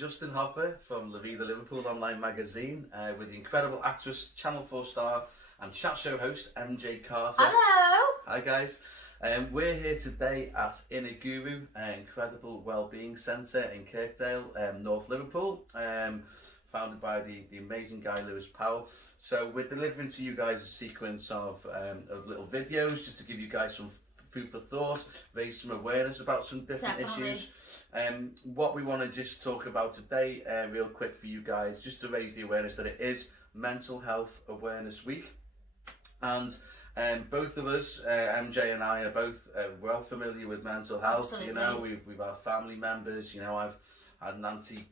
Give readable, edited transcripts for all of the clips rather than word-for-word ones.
Justin Hopper from Vida, Liverpool online magazine with the incredible actress, Channel 4 star and chat show host MJ Carter. Hello! Hi guys. We're here today at Inner Guru, incredible wellbeing centre in Kirkdale, North Liverpool, founded by the amazing guy Lewis Powell. So we're delivering to you guys a sequence of little videos just to give you guys some food for thought, raise some awareness about some different issues. What we want to just talk about today, real quick for you guys, just to raise the awareness that it is Mental Health Awareness Week. And both of us, MJ and I, are both well familiar with mental health. Absolutely. You know, we've our family members. You know, I've had Nancy,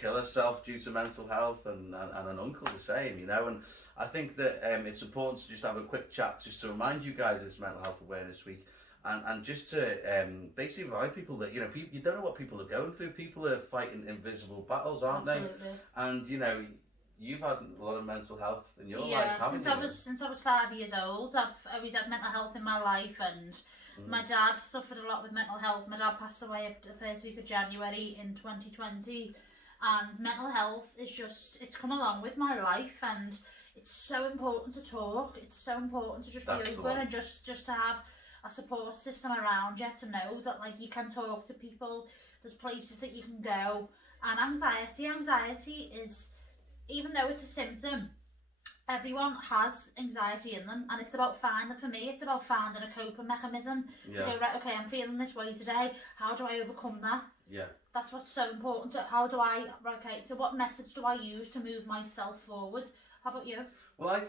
kill herself due to mental health, and an uncle the same. You know, and I think that it's important to just have a quick chat, just to remind you guys it's Mental Health Awareness Week, and just to basically remind people that you don't know what people are going through. People are fighting invisible battles, aren't Absolutely. they? And you've had a lot of mental health in your life, haven't you? Since I was 5 years old, I've always had mental health in my life, and my dad suffered a lot with mental health. My dad passed away after the first week of January in 2020, and mental health it's come along with my life, and it's so important to talk. It's so important to just be open and just to have a support system around you, to know that you can talk to people, there's places that you can go. And anxiety is, even though it's a symptom, everyone has anxiety in them, and it's about finding a coping mechanism to go, right, okay, I'm feeling this way today, how do I overcome that? Yeah. That's what's so important. So what methods do I use to move myself forward? How about you? Well,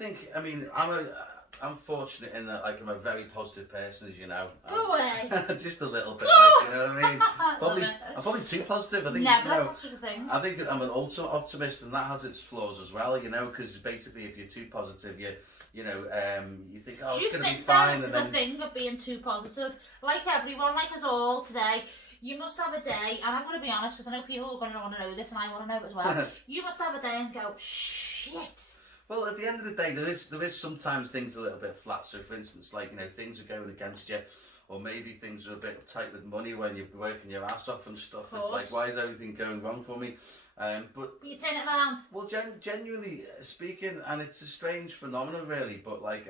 I'm fortunate in that I'm a very positive person, as you know. Go away. Just a little bit, you know what I mean? I'm probably too positive. I think that's such a thing. I think that I'm an ultimate optimist, and that has its flaws as well, because basically if you're too positive, you think, oh, it's going to be fine. There's a thing of being too positive. Like everyone, like us all today, you must have a day, and I'm going to be honest because I know people are going to want to know this, and I want to know it as well. You must have a day and go, shit. Well, at the end of the day, there is sometimes things a little bit flat. So, for instance, things are going against you, or maybe things are a bit tight with money when you're working your ass off and stuff. It's like, why is everything going wrong for me? But you turn it around. Well, genuinely speaking, and it's a strange phenomenon, really. But I've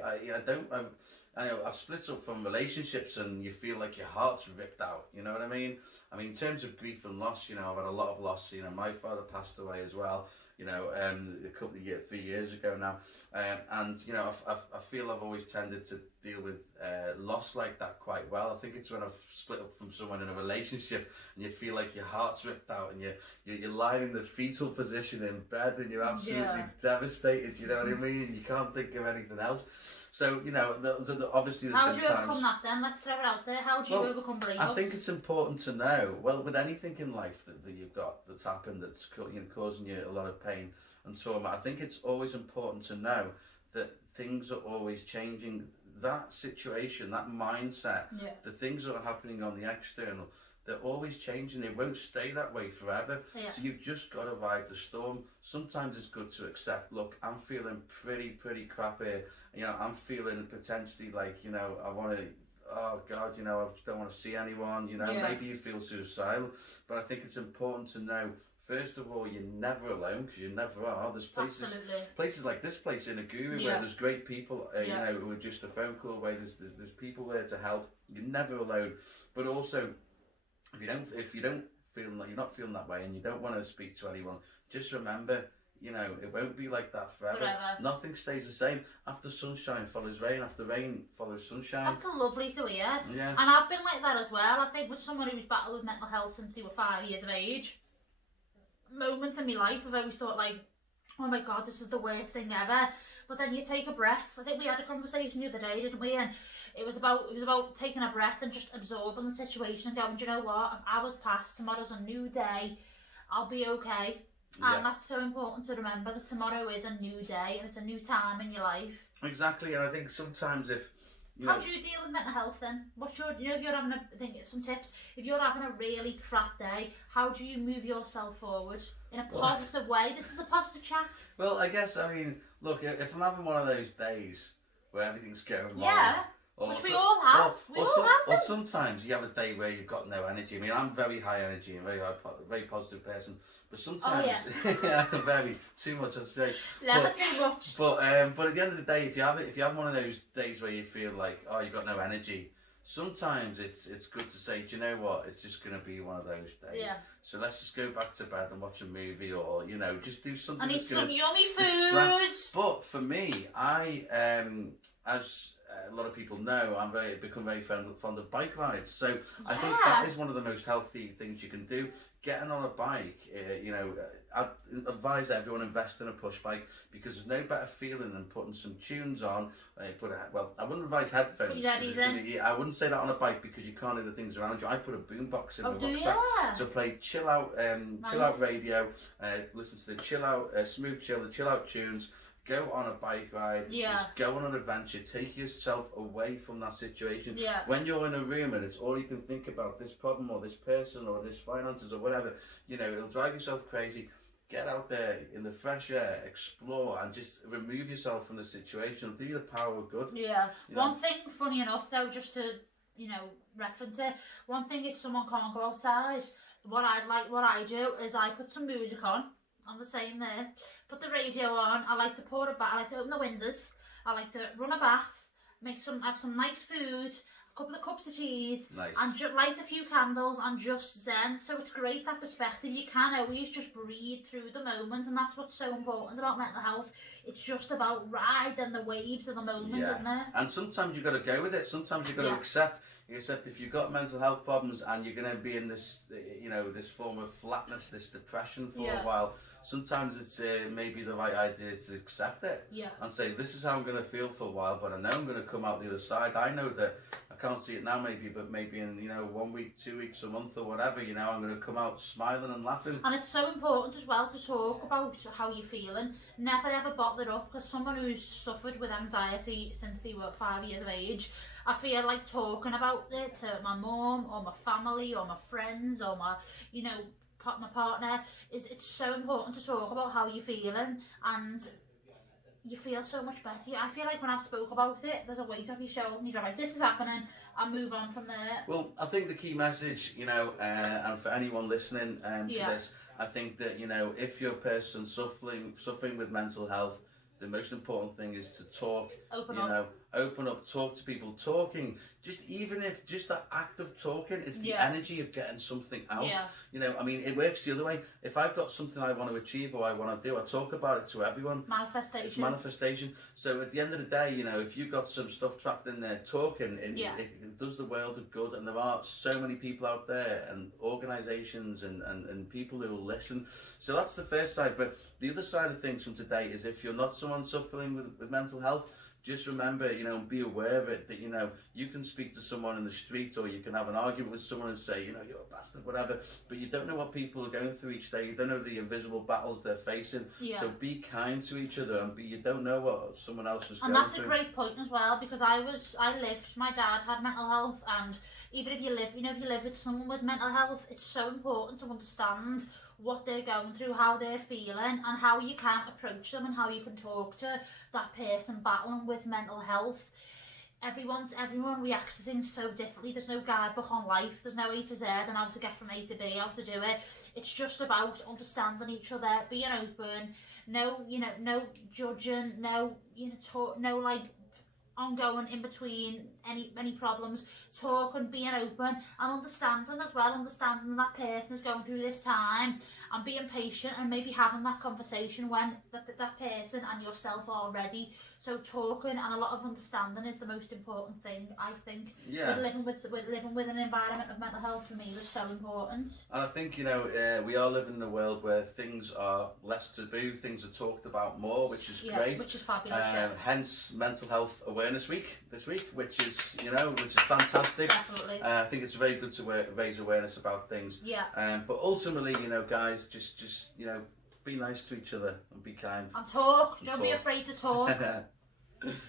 split up from relationships, and you feel like your heart's ripped out. You know what I mean? In terms of grief and loss, I've had a lot of loss. My father passed away as well. A couple of years, 3 years ago now, and I feel I've always tended to deal with loss like that quite well. I think it's when I've split up from someone in a relationship, and you feel like your heart's ripped out, and you're lying in the fetal position in bed, and you're absolutely devastated. You know what I mean? And you can't think of anything else. So obviously there's how do you overcome that then? Let's throw it out there. How do you overcome breakups? I think it's important to know, with anything in life that you've got that's happened that's causing you a lot of pain and trauma, I think it's always important to know that things are always changing. That situation, that mindset, the things that are happening on the external, they're always changing. They won't stay that way forever. Yeah. So you've just got to ride the storm. Sometimes it's good to accept, look, I'm feeling pretty crap here. I'm feeling potentially I want to, oh God, I don't want to see anyone. Maybe you feel suicidal. But I think it's important to know, first of all, you're never alone, because you never are. There's places like this place, Inner Guru, where there's great people, who are just a phone call away. There's people there to help. You're never alone. But also, if you don't feel like you're not feeling that way, and you don't want to speak to anyone, just remember, it won't be like that forever. Nothing stays the same. After sunshine follows rain. After rain follows sunshine. That's lovely to hear. Yeah. And I've been like that as well. I think with someone who's battled with mental health since they were 5 years of age, moments in my life I've always thought oh my God, this is the worst thing ever. But then you take a breath. I think we had a conversation the other day, didn't we? And it was about taking a breath and just absorbing the situation and going, do you know what? If hours pass, tomorrow's a new day. I'll be okay. And that's so important to remember, that tomorrow is a new day and it's a new time in your life. Exactly, and I think sometimes if how do you deal with mental health then? What's your, if you're having some tips. If you're having a really crap day, how do you move yourself forward in a positive way? This is a positive chat. Well, I guess, look, if I'm having one of those days where everything's going wrong, Which we all have. Or sometimes you have a day where you've got no energy. I mean, I'm very high energy and very positive person. But sometimes, very too much, I'd say. Never too much. But at the end of the day, if you have one of those days where you feel like, oh, you've got no energy, sometimes it's good to say, do you know what? It's just going to be one of those days. Yeah. So let's just go back to bed and watch a movie, or just do something. And eat some yummy food. But for me, as a lot of people know, become very fond of bike rides. So I think that is one of the most healthy things you can do. Getting on a bike, I'd advise everyone invest in a push bike, because there's no better feeling than putting some tunes on. I wouldn't advise headphones. I wouldn't say that on a bike, because you can't hear the things around you. I put a boombox in the rucksack to play chill out radio, listen to the smooth chill out tunes. Go on a bike ride, just go on an adventure, take yourself away from that situation. When you're in a room and it's all you can think about, this problem or this person or this finances or whatever, it'll drive yourself crazy. Get out there in the fresh air, explore, and just remove yourself from the situation. Do the power of good. One thing, funny enough though, just to reference it, one thing, if someone can't go outside, what I do is I put some music on the same there, put the radio on, I like to pour a bath, I like to open the windows, I like to run a bath, have some nice food, a couple of cups of cheese, and light a few candles and just zen. So it's great, that perspective. You can always just breathe through the moment, and that's what's so important about mental health. It's just about riding the waves of the moment, isn't it? And sometimes you've got to go with it. Sometimes you've got to accept if you've got mental health problems and you're going to be in this, this form of flatness, this depression for a while. Sometimes it's maybe the right idea to accept it and say, this is how I'm going to feel for a while, but I know I'm going to come out the other side. I know that I can't see it now maybe, but maybe in 1 week, 2 weeks, a month or whatever, I'm going to come out smiling and laughing. And it's so important as well to talk about how you're feeling. Never ever bottle it up, because someone who's suffered with anxiety since they were 5 years of age, I feel like talking about it to my mum or my family or my friends or my partner, it's so important to talk about how you're feeling, and you feel so much better. I feel like when I've spoke about it, there's a weight off your shoulder and you go like, this is happening, and move on from there. Well, I think the key message, and for anyone listening to this, I think that, if you're a person suffering with mental health, the most important thing is to talk. Open up, talk to people. Talking, even if just that act of talking, it's the energy of getting something out. It works the other way. If I've got something I want to achieve or I want to do, I talk about it to everyone. Manifestation. It's manifestation. So at the end of the day, if you've got some stuff trapped in there, talking, it does the world of good. And there are so many people out there, and organisations and people who will listen. So that's the first side. But the other side of things from today is, if you're not someone suffering with mental health, just remember, be aware of it, that, you can speak to someone in the street, or you can have an argument with someone and say, you're a bastard, whatever, but you don't know what people are going through each day. You don't know the invisible battles they're facing. So be kind to each other, and you don't know what someone else is going through. And that's a great point as well, because my dad had mental health, and even if you live with someone with mental health, it's so important to understand what they're going through, how they're feeling, and how you can approach them, and how you can talk to that person battling with mental health. Everyone reacts to things so differently. There's no guidebook on life. There's no A to Z and how to get from A to B, how to do it. It's just about understanding each other, being open, no judging, no ongoing in between any problems, talking, being open, and understanding that person is going through this time, and being patient, and maybe having that conversation when that person and yourself are ready. So talking and a lot of understanding is the most important thing, I think. Living with an environment of mental health, for me, is so important. And I think, we are living in a world where things are less taboo, things are talked about more, which is great. Which is fabulous. Hence Mental Health Awareness Week this week, which is fantastic. Definitely. I think it's very good to raise awareness about things. But ultimately, guys, just be nice to each other and be kind. And talk. Don't be afraid to talk.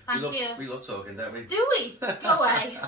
Thank you. We love talking, don't we? Do we? Go away.